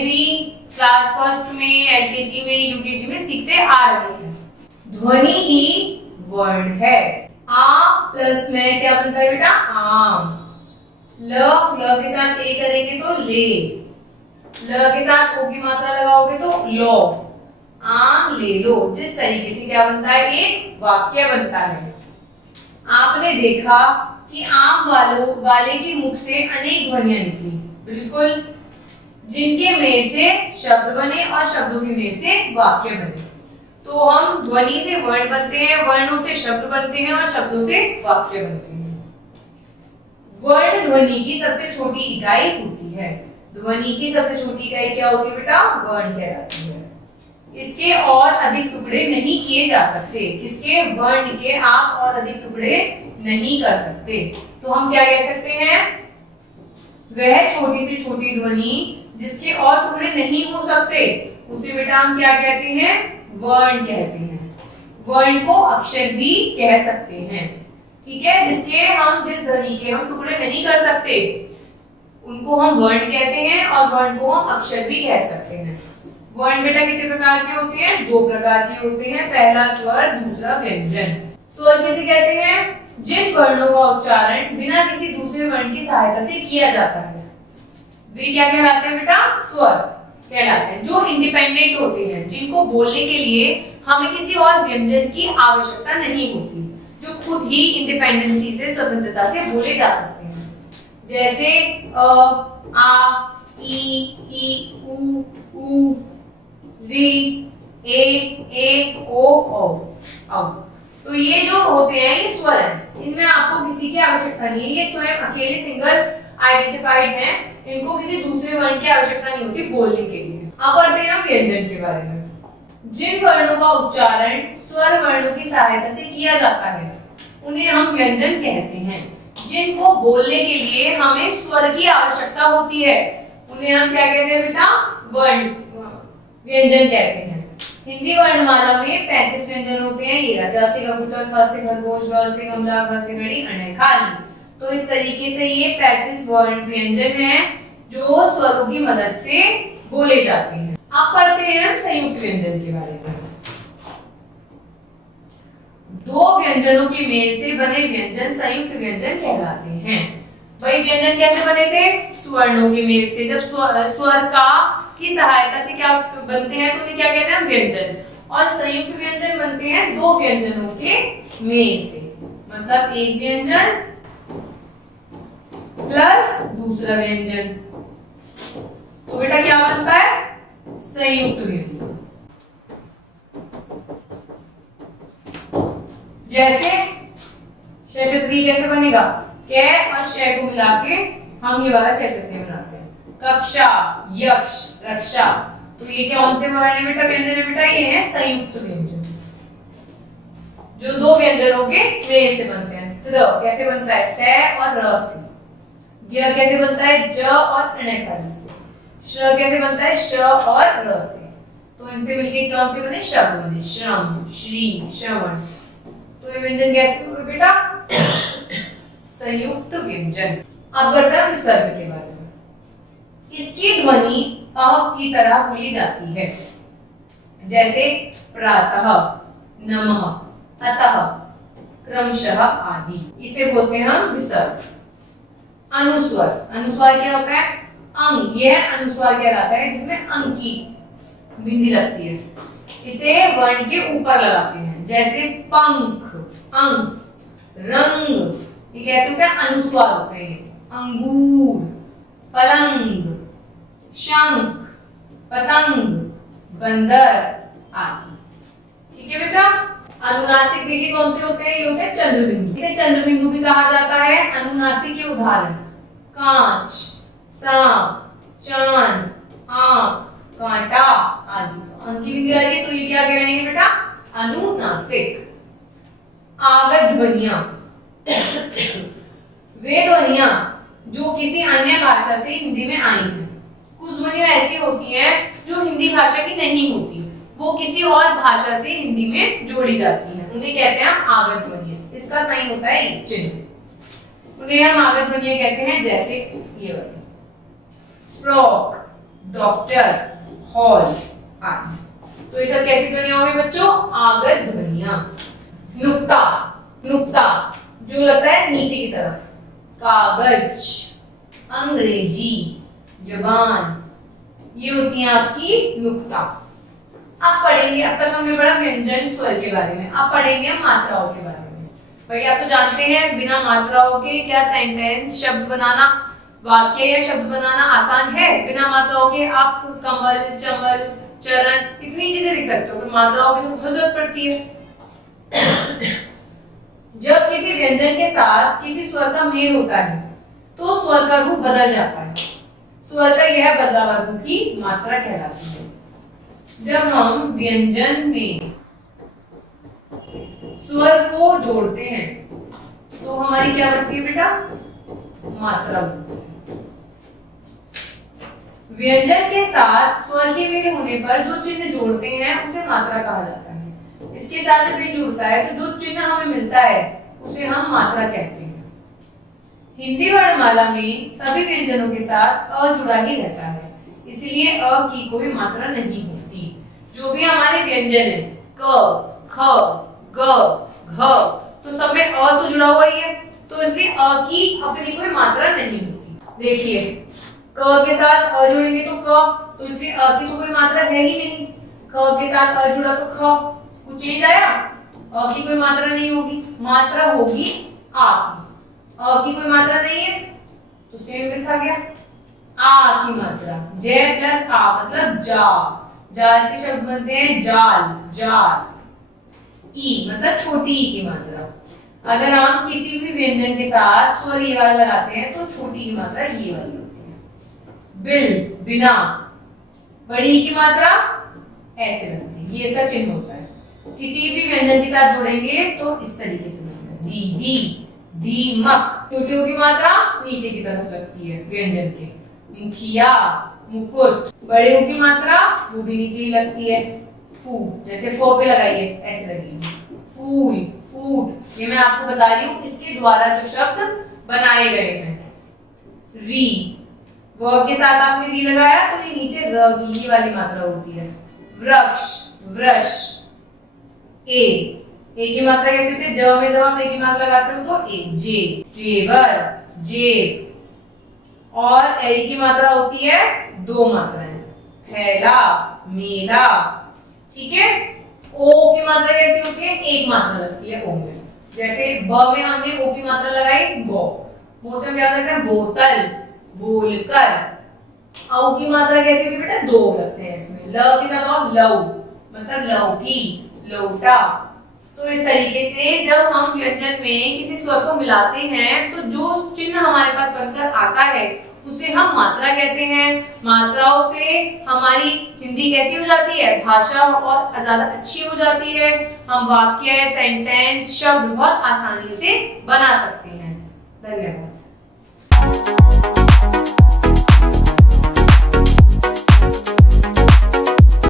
भी class first में, LKG में, यूकेजी में सीखते आ रहे हैं। ध्वनि ही वर्ण है। आ प्लस में क्या बनता है बेटा? आम। ल के साथ ए करेंगे तो ले। ल के साथ ओ की मात्रा लगाओगे तो लो। आम ले लो। जिस तरीके से क्या बनता है? एक वाक्य बनता है। आपने देखा कि आम वाले के मुख से अनेक ध्वनियां निकली, बिल्कुल, जिनके मेल से शब्द बने और शब्दों के मेल से वाक्य बने। तो हम ध्वनि से वर्ण बनते हैं, वर्णों से शब्द बनते हैं और शब्दों से वाक्य बनते हैं। वर्ण ध्वनि की सबसे छोटी इकाई होती है। ध्वनि की सबसे छोटी इकाई क्या होती है बेटा? वर्ण कहलाती है। इसके और अधिक टुकड़े नहीं किए जा सकते। इसके वर्ण के आप और अधिक टुकड़े नहीं कर सकते। तो हम क्या कह सकते हैं? वह छोटी से छोटी ध्वनि जिसके और टुकड़े नहीं हो सकते उसे बेटा हम क्या कहते हैं? वर्ण कहते हैं। वर्ण को अक्षर भी कह सकते हैं, ठीक है। जिस ध्वनि के हम टुकड़े नहीं कर सकते उनको हम वर्ण कहते हैं और वर्ण को हम अक्षर भी कह सकते हैं। वर्ण बेटा कितने प्रकार के होते हैं? 2 प्रकार के होते हैं। पहला स्वर, दूसरा व्यंजन। स्वर किसे कहते हैं? जिन वर्णों का उच्चारण बिना किसी दूसरे वर्ण की सहायता से किया जाता है वे क्या कहलाते हैं बेटा? स्वर कहलाते हैं। जो इंडिपेंडेंट होते हैं, जिनको बोलने के लिए हमें किसी और व्यंजन की आवश्यकता नहीं होती, जो खुद ही इंडिपेंडेंसी से, स्वतंत्रता से बोले जा सकते हैं। जैसे आ, ई, उ, री, ए, ओ, औ। तो ये जो होते हैं ये स्वर हैं। इनमें आपको किसी की आवश्यकता नहीं है। ये स्वयं अकेले सिंगल आइडेंटिफाइड हैं। इनको किसी दूसरे वर्ण की आवश्यकता नहीं होती बोलने के लिए। अब बढ़ते हैं हम व्यंजन के बारे में। जिन वर्णों का उच्चारण स्वर वर्णों की सहायता से किया जाता है उन्हें हम व्यंजन कहते हैं। जिनको बोलने के लिए हमें स्वर की आवश्यकता होती है उन्हें हम क्या कहते हैं बेटा? व्यंजन कहते हैं। हिंदी वर्णमाला में 35 व्यंजन होते हैं। ये रहा ज से कबूतर, ख से खरगोश, ग से गमला, घ से घड़ी, अण खाली। तो इस तरीके से ये 35 व्यंजन हैं जो स्वरों की मदद से बोले जाते हैं। अब पढ़ते हैं हम संयुक्त व्यंजन के बारे में। 2 व्यंजनों के मेल से बने व्यंजन संयुक्त व्यंजन कहलाते हैं। वही व्यंजन कैसे बने थे? स्वर्णों के मेल से। जब स्वर का की सहायता से क्या बनते हैं तो उन्हें क्या कहते हैं? व्यंजन। और संयुक्त व्यंजन बनते हैं 2 व्यंजनों के मेल से। मतलब एक व्यंजन प्लस दूसरा व्यंजन, तो बेटा क्या बनता है? संयुक्त व्यंजन। जैसे शशत्री कैसे बनेगा? कै और श को मिला के हम ये वाला शशत्री बनाते हैं। कक्षा, यक्ष, रक्षा। तो ये कौन से वर्ण है बेटा? व्यंजन है बेटा, ये है संयुक्त व्यंजन जो 2 व्यंजनों के मेल से बनते हैं। त्र कैसे बनता है? त और र से। य कैसे बनता है? ज और ण खाली से। श कैसे बनता है? श और र से। तो इनसे मिलके कौन से बने? शब्द बने। श्रम, श्री, श्रवण। तो ये व्यंजन कैसे होगा बेटा? संयुक्त व्यंजन। अब बढ़ते हैं विसर्ग के बारे में। इसकी ध्वनि अ की तरह बोली जाती है। जैसे प्रातः, नमः, अतः, क्रमशः आदि। इसे बोलते हैं हम विसर्ग। अनुस्वर। अनुस्वार क्या होता है? अंग। यह अनुस्वार कहलाता है जिसमें अंग की बिंदी लगती है। इसे वर्ण के ऊपर लगाते हैं। जैसे पंख, अंग, रंग। ये कैसे होता है? अनुस्वार होते हैं। अंगूर, पलंग, शंख, पतंग, बंदर आदि। ठीक है बेटा। अनुनासिक देखिए कौन से होते हैं? ये होते हैं चंद्रबिंदु। इसे चंद्रबिंदु भी कहा जाता है। अनुनासिक के उदाहरण कांच, सांप, चांद, आंख, कांटा आदि। तो अंक की बिंदी आ रही है तो ये क्या कहलाएंगे बेटा? अनुनासिक। आगत ध्वनियां वे ध्वनियां जो किसी अन्य भाषा से हिंदी में आई हैं। कुछ ध्वनियां ऐसी होती हैं जो हिंदी भाषा की नहीं होती, वो किसी और भाषा से हिंदी में जोड़ी जाती हैं, उन्हें कहते हैं आगत ध्वनियां। इसका साइन होता है ये चिन्ह। उन्हें हम आगत ध्वनियां कहते हैं। जैसे ये वाली फ्रॉक, डॉक्टर, हॉल आदि। तो ये सब कैसी ध्वनियां होंगी बच्चों? आगत ध्वनियां। नुक्ता, नुक्ता जो लगता है नीचे की तरफ। कागज, अंग्रेजी, जबान, ये होती है आपकी नुक्ता। आप पढ़ेंगे, अब तक हमने पढ़ा व्यंजन स्वर के बारे में, आप पढ़ेंगे मात्राओं के बारे में। भाई आप तो जानते हैं बिना मात्राओं के क्या सेंटेंस, शब्द बनाना, वाक्य या शब्द बनाना आसान है? बिना मात्राओं के आप कमल, चमल, चरण इतनी चीजें लिख सकते हो, पर मात्राओं की तो बहुत जरूरत पड़ती है। जब किसी व्यंजन के साथ किसी स्वर का मेल होता है तो स्वर का रूप बदल जाता है। स्वर का यह बदला हुआ रूप ही मात्रा कहलाती है। जब हम व्यंजन में स्वर को जोड़ते हैं तो हमारी क्या बनती है बेटा? मात्रा बनती है। व्यंजन के साथ स्वर के मेल होने पर जो चिन्ह जोड़ते हैं उसे मात्रा कहा जाता है। इसके साथ जब ये जुड़ता है तो जो चिन्ह हमें मिलता है उसे हम मात्रा कहते हैं। हिंदी वर्णमाला में सभी व्यंजनों के साथ अ जुड़ा ही रहता है, इसलिए अ की कोई मात्रा नहीं होती। जो भी हमारे व्यंजन है क, ख, ग, घ, तो सब में अ तो जुड़ा हुआ ही है, तो इसलिए अ की अपनी कोई मात्रा नहीं होती। देखिए क के साथ अ जोड़ेंगे तो क, तो इसलिए अ की तो कोई मात्रा है ही नहीं। ख के साथ अ जुड़ा तो ख, कुछ चेंज आया? अ की कोई मात्रा नहीं होगी, मात्रा होगी आ की। अ की कोई मात्रा नहीं है तो सेम लिखा गया आ की मात्रा। ज प्लस आ मतलब जा, जाल से शब्द बनते हैं जाल, जाल। ई मतलब छोटी ई की मात्रा। अगर हम किसी भी व्यंजन के साथ स्वर ये वाला लगाते हैं तो छोटी की मात्रा ये वाली होती है। बिल, बिना, बड़ी ई की मात्रा ऐसे बनती है, ये इसका चिन्ह होता है। किसी भी व्यंजन के साथ जोड़ेंगे तो इस तरीके से बनता है। दी, दी, दीमक। छोटियों की मात्रा नीचे की तरफ लगती है व्यंजन के। मुखिया, मुकुट। बड़े ओ की मात्रा वो भी नीचे ही लगती है। फू, जैसे फो पे लगाइए ऐसे लगेगी। फूल, फूट, ये मैं आपको बता रही हूँ इसके द्वारा जो शब्द बनाए गए हैं। री, व के साथ आपने री लगाया तो ये नीचे र की ये वाली मात्रा होती है। वृक्ष, वृष। ए की मात्रा कैसे होती है? ज में जब आप ए की मात्रा लगाते हो तो ए। जे, जेवर, जेब। और ए की मात्रा होती है दो मात्राएं, थैला, मेला। ठीक है। ओ की मात्रा कैसी होती है? एक मात्रा लगती है ओ में। जैसे ब में हमने ओ की मात्रा लगाई बो, बो से क्या होता है? बोतल, बोलकर। औ की मात्रा कैसी होती है बेटा? दो लगते हैं इसमें। ल के साथ और लव मतलब लौकी, लोटा। तो इस तरीके से जब हम व्यंजन में किसी स्वर को मिलाते हैं तो जो चिन्ह हमारे पास बनकर आता है उसे हम मात्रा कहते हैं। मात्राओं से हमारी हिंदी कैसी हो जाती है? भाषा और ज्यादा अच्छी हो जाती है। हम वाक्य, सेंटेंस, शब्द बहुत आसानी से बना सकते हैं। धन्यवाद।